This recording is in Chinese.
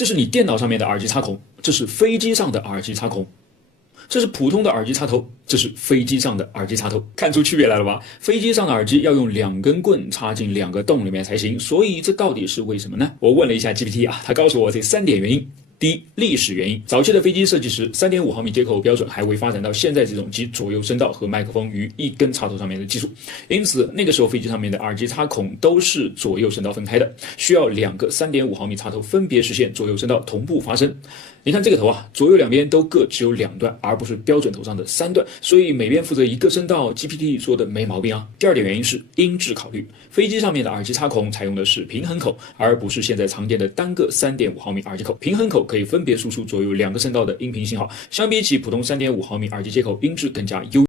这是你电脑上面的耳机插孔，这是飞机上的耳机插孔。这是普通的耳机插头，这是飞机上的耳机插头，看出区别来了吧？飞机上的耳机要用2根棍插进2个洞里面才行，所以这到底是为什么呢？我问了一下 GPT 啊，他告诉我这3点原因。第一，历史原因。早期的飞机设计时 3.5 毫米接口标准还未发展到现在这种集左右声道和麦克风于一根插头上面的技术，因此那个时候飞机上面的耳机插孔都是左右声道分开的，需要2个 3.5 毫米插头分别实现左右声道同步发声。你看这个头啊，左右两边都各只有2段，而不是标准头上的3段，所以每边负责1个声道。GPT 说的没毛病啊。第二点原因是音质考虑，飞机上面的耳机插孔采用的是平衡口，而不是现在常见的单个 3.5 毫米耳机口。平衡口可以分别输出左右2个声道的音频信号，相比起普通 3.5 毫米耳机接口，音质更加优。